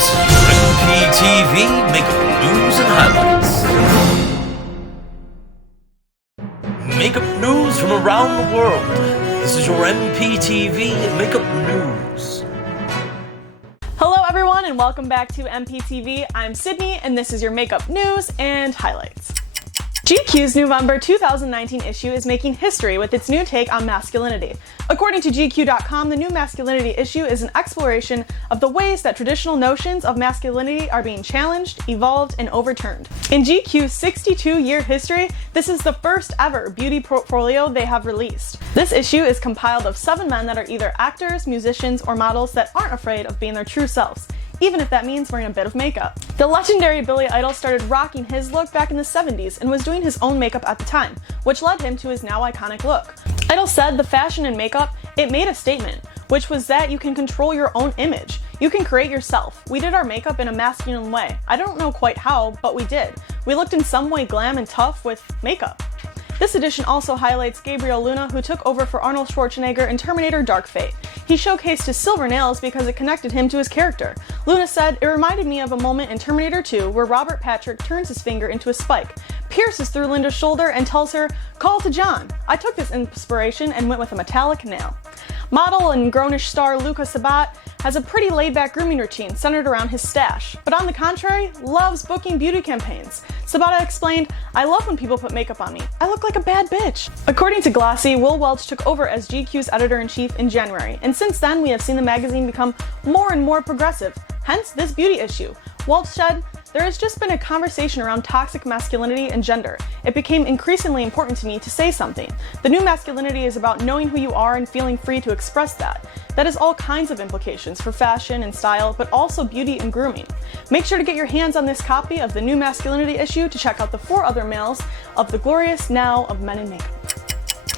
viewers, MPTV Makeup News and Highlights. Makeup news from around the world. This is your MPTV Makeup News. Hello everyone and welcome back to MPTV. I'm Sydney and this is your makeup news and highlights. GQ's November 2019 issue is making history with its new take on masculinity. According to GQ.com, the new masculinity issue is an exploration of the ways that traditional notions of masculinity are being challenged, evolved, and overturned. In GQ's 62-year history, this is the first ever beauty portfolio they have released. This issue is compiled of 7 men that are either actors, musicians, or models that aren't afraid of being their true selves, even if that means wearing a bit of makeup. The legendary Billy Idol started rocking his look back in the 70s and was doing his own makeup at the time, which led him to his now iconic look. Idol said the fashion and makeup, it made a statement, which was that you can control your own image. You can create yourself. We did our makeup in a masculine way. I don't know quite how, but we did. We looked in some way glam and tough with makeup. This edition also highlights Gabriel Luna, who took over for Arnold Schwarzenegger in Terminator Dark Fate. He showcased his silver nails because it connected him to his character. Luna said, "It reminded me of a moment in Terminator 2 where Robert Patrick turns his finger into a spike, pierces through Linda's shoulder and tells her, 'Call to John.' I took this inspiration and went with a metallic nail." Model and grownish star Luca Sabat has a pretty laid-back grooming routine centered around his stash, but on the contrary, loves booking beauty campaigns. Sabata explained, "I love when people put makeup on me. I look like a bad bitch." According to Glossy, Will Welch took over as GQ's editor-in-chief in January, and since then we have seen the magazine become more and more progressive, hence this beauty issue. Welch said, "There has just been a conversation around toxic masculinity and gender. It became increasingly important to me to say something. The new masculinity is about knowing who you are and feeling free to express that. That has all kinds of implications for fashion and style, but also beauty and grooming. Make sure to get your hands on this copy of the new masculinity issue to check out the 4 other males of the glorious now of men in makeup."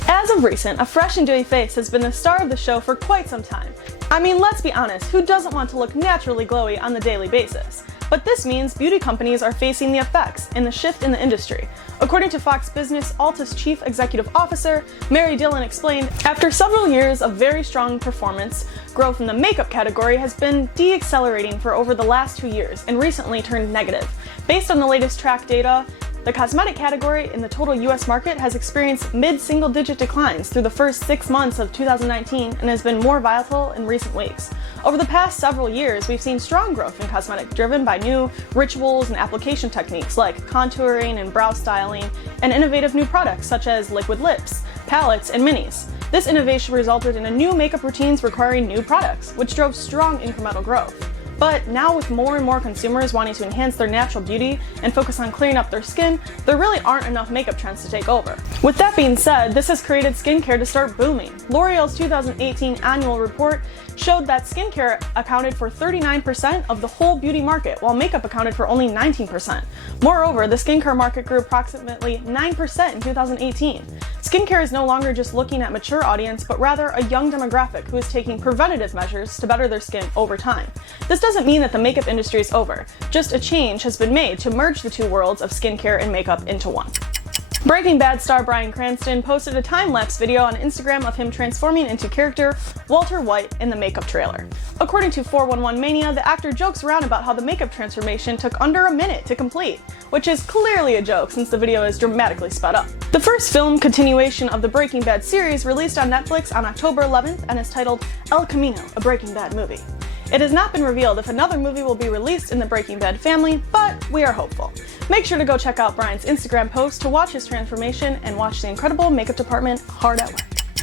As of recent, a fresh and dewy face has been the star of the show for quite some time. I mean, let's be honest, who doesn't want to look naturally glowy on the daily basis? But this means beauty companies are facing the effects in the shift in the industry. According to Fox Business, Ulta's chief executive officer, Mary Dillon, explained, "After several years of very strong performance, growth in the makeup category has been deaccelerating for over the last 2 years and recently turned negative. Based on the latest track data, the cosmetic category in the total US market has experienced mid-single-digit declines through the first 6 months of 2019 and has been more volatile in recent weeks. Over the past several years, we've seen strong growth in cosmetic driven by new rituals and application techniques like contouring and brow styling, and innovative new products such as liquid lips, palettes, and minis. This innovation resulted in a new makeup routines requiring new products, which drove strong incremental growth. But now with more and more consumers wanting to enhance their natural beauty and focus on clearing up their skin, there really aren't enough makeup trends to take over. With that being said, this has created skincare to start booming. L'Oreal's 2018 annual report showed that skincare accounted for 39% of the whole beauty market, while makeup accounted for only 19%. Moreover, the skincare market grew approximately 9% in 2018. Skincare is no longer just looking at mature audience, but rather a young demographic who is taking preventative measures to better their skin over time. This doesn't mean that the makeup industry is over, just a change has been made to merge the 2 worlds of skincare and makeup into one. Breaking Bad star Bryan Cranston posted a time-lapse video on Instagram of him transforming into character Walter White in the makeup trailer. According to 411 Mania, the actor jokes around about how the makeup transformation took under a minute to complete, which is clearly a joke since the video is dramatically sped up. The first film continuation of the Breaking Bad series released on Netflix on October 11th and is titled El Camino, a Breaking Bad movie. It has not been revealed if another movie will be released in the Breaking Bad family, but we are hopeful. Make sure to go check out Bryan's Instagram post to watch his transformation and watch the incredible makeup department hard at work.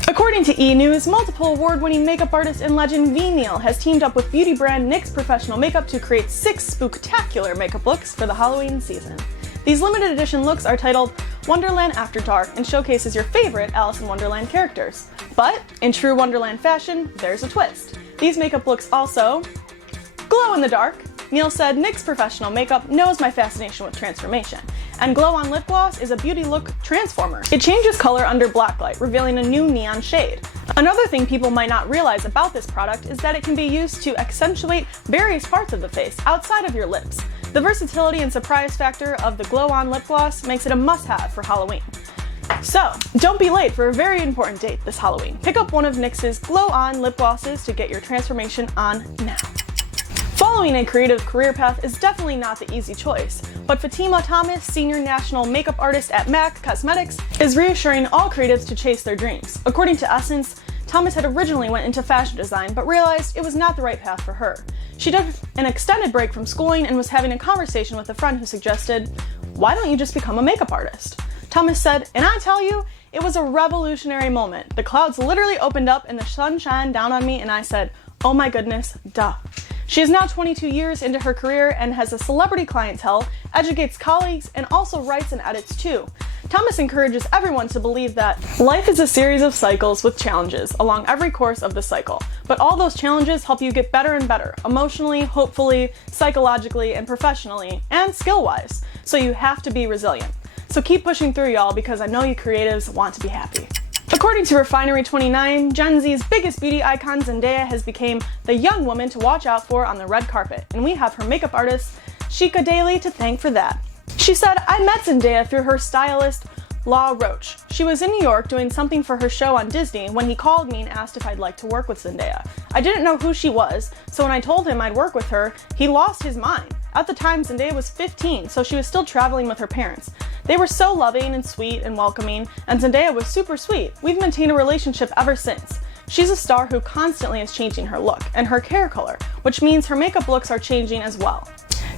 According to E! News, multiple award-winning makeup artist and legend Neal has teamed up with beauty brand NYX Professional Makeup to create 6 spooktackular makeup looks for the Halloween season. These limited edition looks are titled Wonderland After Dark and showcases your favorite Alice in Wonderland characters. But in true Wonderland fashion, there's a twist. These makeup looks also glow in the dark. Neal said, "NYX Professional Makeup knows my fascination with transformation, and Glow On Lip Gloss is a beauty look transformer. It changes color under blacklight, revealing a new neon shade. Another thing people might not realize about this product is that it can be used to accentuate various parts of the face outside of your lips. The versatility and surprise factor of the Glow On Lip Gloss makes it a must-have for Halloween. So, don't be late for a very important date this Halloween. Pick up one of NYX's Glow On lip glosses to get your transformation on now." Follow Following a creative career path is definitely not the easy choice, but Fatima Thomas, Senior National Makeup Artist at MAC Cosmetics, is reassuring all creatives to chase their dreams. According to Essence, Thomas had originally went into fashion design, but realized it was not the right path for her. She took an extended break from schooling and was having a conversation with a friend who suggested, "Why don't you just become a makeup artist?" Thomas said, "And I tell you, it was a revolutionary moment. The clouds literally opened up and the sun shined down on me and I said, oh my goodness, duh." She is now 22 years into her career and has a celebrity clientele, educates colleagues, and also writes and edits too. Thomas encourages everyone to believe that life is a series of cycles with challenges along every course of the cycle, but all those challenges help you get better and better, emotionally, hopefully, psychologically, and professionally, and skill-wise. So you have to be resilient. So keep pushing through, y'all, because I know you creatives want to be happy. According to Refinery29, Gen Z's biggest beauty icon Zendaya has become the young woman to watch out for on the red carpet, and we have her makeup artist, Shika Daly, to thank for that. She said, "I met Zendaya through her stylist, Law Roach. She was in New York doing something for her show on Disney when he called me and asked if I'd like to work with Zendaya. I didn't know who she was, so when I told him I'd work with her, he lost his mind. At the time, Zendaya was 15, so she was still traveling with her parents. They were so loving and sweet and welcoming, and Zendaya was super sweet. We've maintained a relationship ever since. She's a star who constantly is changing her look and her hair color, which means her makeup looks are changing as well."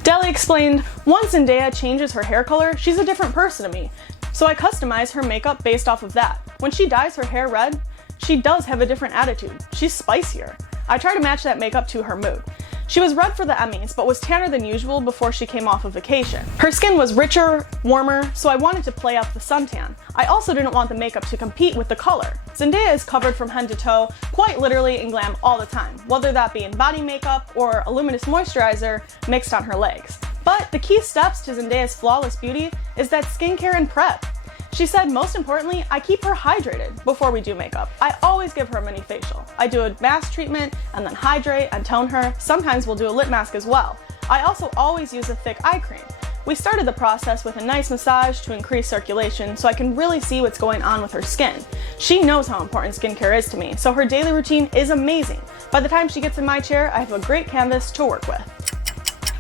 Daly explained, "Once Zendaya changes her hair color, she's a different person to me. So I customize her makeup based off of that. When she dyes her hair red, she does have a different attitude. She's spicier. I try to match that makeup to her mood. She was red for the Emmys, but was tanner than usual before she came off of vacation. Her skin was richer, warmer, so I wanted to play up the suntan. I also didn't want the makeup to compete with the color. Zendaya is covered from head to toe, quite literally in glam all the time, whether that be in body makeup or a luminous moisturizer mixed on her legs. But the key steps to Zendaya's flawless beauty is that skincare and prep. She said, most importantly, I keep her hydrated before we do makeup. I always give her a mini facial. I do a mask treatment and then hydrate and tone her. Sometimes we'll do a lip mask as well. I also always use a thick eye cream. We started the process with a nice massage to increase circulation so I can really see what's going on with her skin. She knows how important skincare is to me, so her daily routine is amazing. By the time she gets in my chair, I have a great canvas to work with."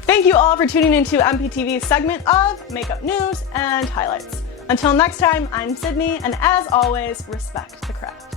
Thank you all for tuning into MPTV's segment of Makeup News and Highlights. Until next time, I'm Sydney, and as always, respect the craft.